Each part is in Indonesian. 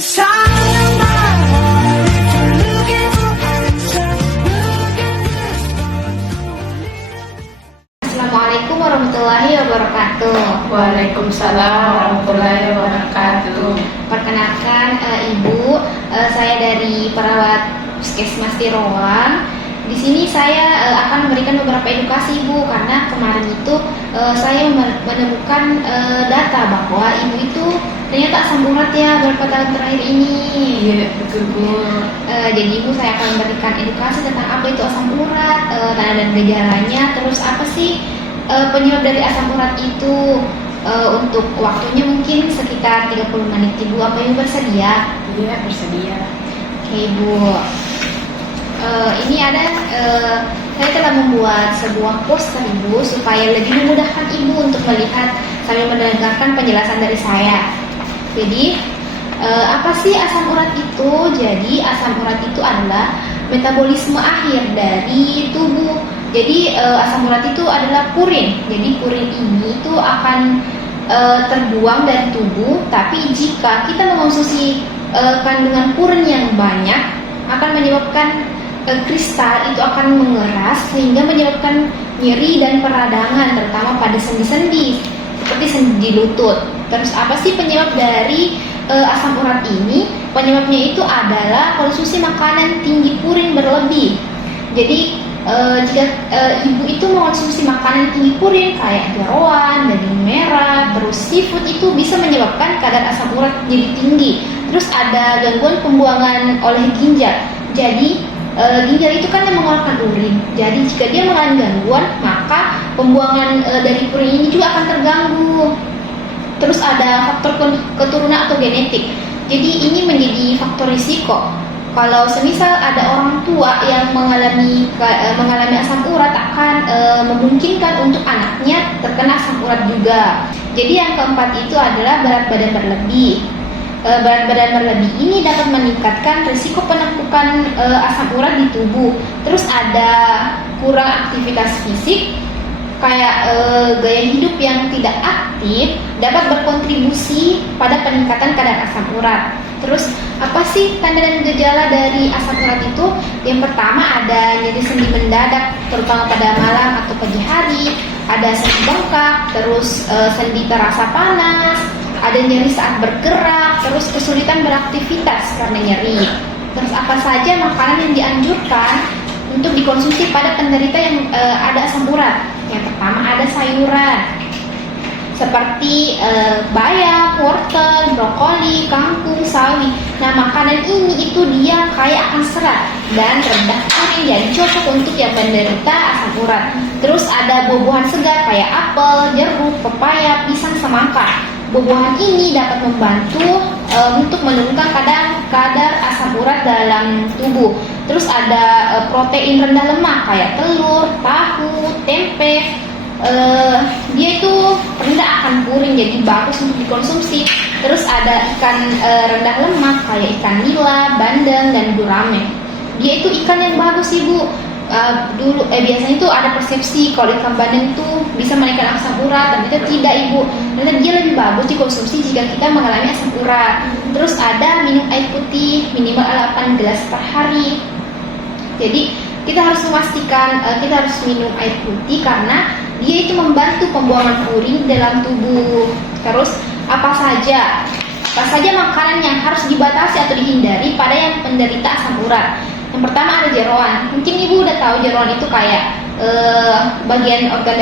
inside my heart. If you're looking for answers, look in this book. Assalamualaikum warahmatullahi wabarakatuh. Waalaikumsalam warahmatullahi wabarakatuh. Perkenalkan Ibu, saya dari perawat Puskesmas Tiroang. Di sini saya akan memberikan beberapa edukasi Ibu, karena kemarin itu saya menemukan data bahwa Ibu itu ternyata asam urat ya beberapa tahun terakhir ini. Iya, betul Bu. Jadi Ibu, saya akan memberikan edukasi tentang apa itu asam urat, tanda dan gejalanya, terus apa sih penyebab dari asam urat itu. Untuk waktunya mungkin sekitar 30 menit Ibu. Apa Ibu bersedia? Iya, bersedia. Oke Ibu. Ini ada saya telah membuat sebuah poster Ibu supaya lebih memudahkan Ibu untuk melihat sambil mendengarkan penjelasan dari saya. Jadi apa sih asam urat itu? Jadi asam urat itu adalah metabolisme akhir dari tubuh. Jadi asam urat itu adalah purin. Jadi purin ini itu akan terbuang dari tubuh. Tapi jika kita mengonsumsi kandungan purin yang banyak, akan menyebabkan kristal itu akan mengeras sehingga menyebabkan nyeri dan peradangan, terutama pada sendi-sendi seperti sendi lutut. Terus apa sih penyebab dari asam urat ini? Penyebabnya itu adalah konsumsi makanan tinggi purin berlebih. Jadi jika Ibu itu mengonsumsi makanan tinggi purin kayak jeroan, daging merah, terus seafood, itu bisa menyebabkan kadar asam urat jadi tinggi. Terus ada gangguan pembuangan oleh ginjal. Jadi ginjal itu kan yang mengeluarkan urin. Jadi jika dia mengalami gangguan, maka pembuangan dari purin ini juga akan terganggu. Terus ada faktor keturunan atau genetik. Jadi ini menjadi faktor risiko. Kalau semisal ada orang tua yang mengalami asam urat, akan memungkinkan untuk anaknya terkena asam urat juga. Jadi yang keempat itu adalah berat badan berlebih. Berat badan berlebih ini dapat meningkatkan risiko penumpukan asam urat di tubuh. Terus ada kurang aktivitas fisik, kayak gaya hidup yang tidak aktif dapat berkontribusi pada peningkatan kadar asam urat. Terus apa sih tanda dan gejala dari asam urat itu? Yang pertama ada nyeri sendi mendadak, terutama pada malam atau pagi hari. Ada sendi bengkak, terus sendi terasa panas, ada nyeri saat bergerak, terus kesulitan beraktivitas karena nyeri. Terus apa saja makanan yang dianjurkan untuk dikonsumsi pada penderita yang ada asam urat? Yang pertama ada sayuran seperti bayam, wortel, brokoli, kangkung, sawi. Nah, makanan ini itu dia kaya akan serat dan rendah purin, jadi cocok untuk yang menderita asam urat. Terus ada buah-buahan segar kayak apel, jeruk, pepaya, pisang, semangka. Buah-buahan ini dapat membantu untuk menurunkan kadar asam urat dalam tubuh. Terus ada protein rendah lemak kayak telur, tahu, tempe. Dia itu rendah akan purin, jadi bagus untuk dikonsumsi. Terus ada ikan rendah lemak kayak ikan nila, bandeng, dan gurame. Dia itu ikan yang bagus Ibu. Biasanya itu ada persepsi kalau ikan bandeng itu bisa menaikkan asam urat, ternyata tidak Ibu. Ternyata dia lebih bagus dikonsumsi jika kita mengalami asam urat. Terus ada minum air putih minimal 8 gelas per hari. Jadi kita harus memastikan kita harus minum air putih karena dia itu membantu pembuangan purin dalam tubuh. Terus apa saja makanan yang harus dibatasi atau dihindari pada yang penderita asam urat? Yang pertama ada jeroan. Mungkin Ibu udah tahu jeroan itu kayak bagian organ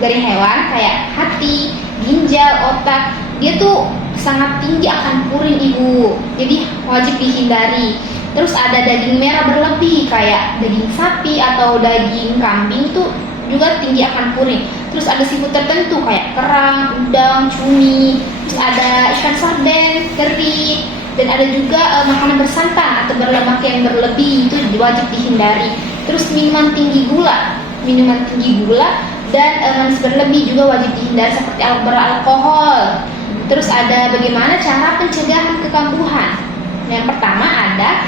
dari hewan kayak hati, ginjal, otak. Dia tuh sangat tinggi akan purin Ibu. Jadi wajib dihindari. Terus ada daging merah berlebih kayak daging sapi atau daging kambing, itu juga tinggi akan purin. Terus ada seafood tertentu kayak kerang, udang, cumi. Terus ada ikan sarden, teri. Dan ada juga makanan bersantan atau berlemak yang berlebih, itu wajib dihindari. Terus minuman tinggi gula dan manis berlebih juga wajib dihindari, seperti beralkohol. Terus ada bagaimana cara pencegahan kekambuhan. Yang pertama ada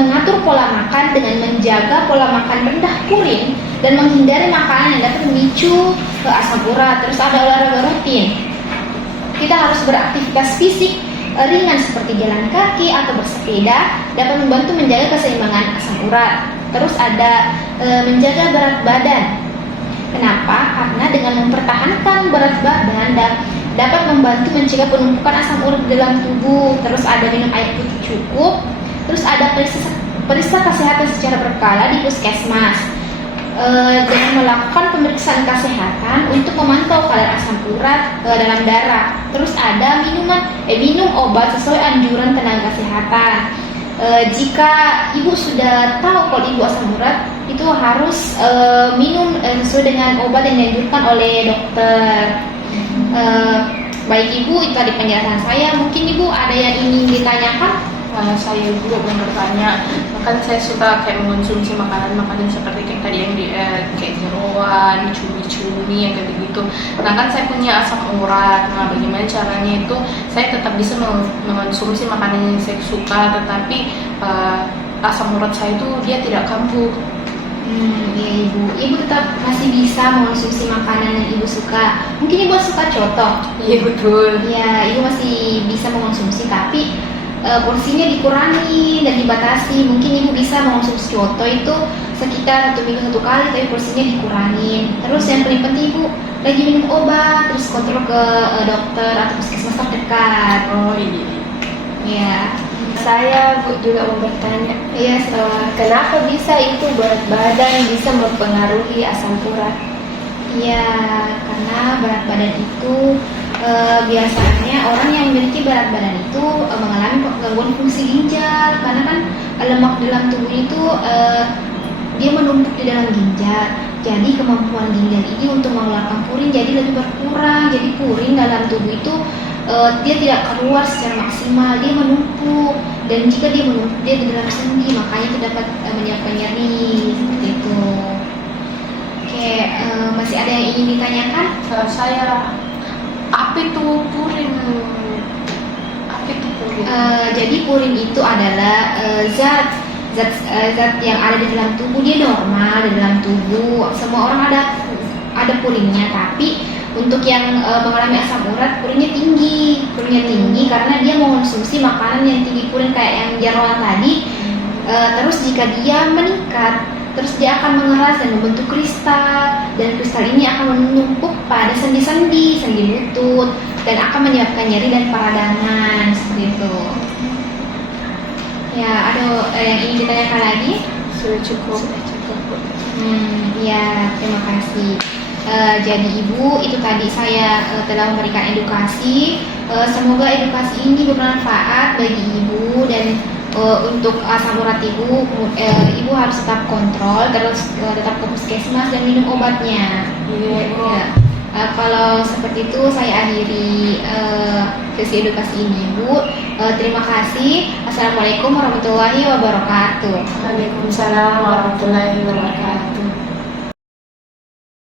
mengatur pola makan dengan menjaga pola makan rendah purin dan menghindari makanan yang dapat memicu asam urat. Terus ada olahraga rutin. Kita harus beraktivitas fisik ringan seperti jalan kaki atau bersepeda dapat membantu menjaga keseimbangan asam urat. Terus ada menjaga berat badan. Kenapa? Karena dengan mempertahankan berat badan dapat membantu mencegah penumpukan asam urat di dalam tubuh. Terus ada minum air putih cukup. Terus ada periksa kesehatan secara berkala di puskesmas. Dengan melakukan pemeriksaan kesehatan untuk memantau kadar asam urat dalam darah. Terus ada minum obat sesuai anjuran tenaga kesehatan. Jika ibu sudah tahu kalau ibu asam urat, itu harus minum sesuai dengan obat yang dianjurkan oleh dokter. Baik ibu, itu tadi penjelasan saya. Mungkin ibu ada yang ingin ditanyakan? Saya juga belum bertanya, bahkan saya suka kayak mengonsumsi makanan-makanan seperti kayak tadi yang kayak jeroan, cumi-cumi yang kayak gitu. Nah kan saya punya asam urat. Nah bagaimana caranya itu saya tetap bisa mengonsumsi makanan yang saya suka, tetapi asam urat saya itu dia tidak kambuh. Iya ibu tetap masih bisa mengonsumsi makanan yang ibu suka. Mungkin ibu suka coto. Iya betul. Ya, ibu masih bisa mengonsumsi, tapi porsinya dikurangi dan dibatasi. Mungkin ibu bisa mengonsumsi coto itu sekitar 1 minggu 1 kali, tapi porsinya dikurangin. Terus yang paling penting ibu lagi minum obat, terus kontrol ke dokter atau puskesmas terdekat. Oh iya. Ya, Saya juga mau bertanya, iya setelah. kenapa bisa itu berat badan bisa mempengaruhi asam urat? Iya, karena berat badan itu biasanya orang yang memiliki berat badan itu mengalami gangguan fungsi ginjal, karena kan lemak dalam tubuh itu dia menumpuk di dalam ginjal. Jadi kemampuan ginjal ini untuk mengeluarkan purin jadi lebih berkurang. Jadi purin dalam tubuh itu dia tidak keluar secara maksimal, dia menumpuk. Dan jika dia menumpuk, dia di dalam sendi, makanya itu dapat menyebabkan nyeri seperti itu. Oke, masih ada yang ingin ditanyakan? Saya apa itu purin? Apa itu purin? Jadi purin itu adalah zat yang ada di dalam tubuh. Dia normal di dalam tubuh. Semua orang ada purinnya, tapi untuk yang mengalami asam urat purinnya tinggi karena dia mengonsumsi makanan yang tinggi purin kayak yang jeroan tadi. Terus jika dia meningkat, terus dia akan mengeras dan membentuk kristal, dan kristal ini akan menumpuk pada sendi-sendi lutut dan akan menyebabkan nyeri dan peradangan seperti itu. Ya, ada yang ingin ditanyakan lagi? Sudah cukup. Ya, terima kasih. Jadi ibu, itu tadi saya telah memberikan edukasi. Semoga edukasi ini bermanfaat bagi ibu, dan untuk asam urat ibu harus tetap kontrol, terus tetap ke puskesmas dan minum obatnya. Iya. Ya. Kalau seperti itu saya akhiri sesi edukasi ini ibu. Terima kasih. Assalamualaikum warahmatullahi wabarakatuh. Waalaikumsalam warahmatullahi wabarakatuh.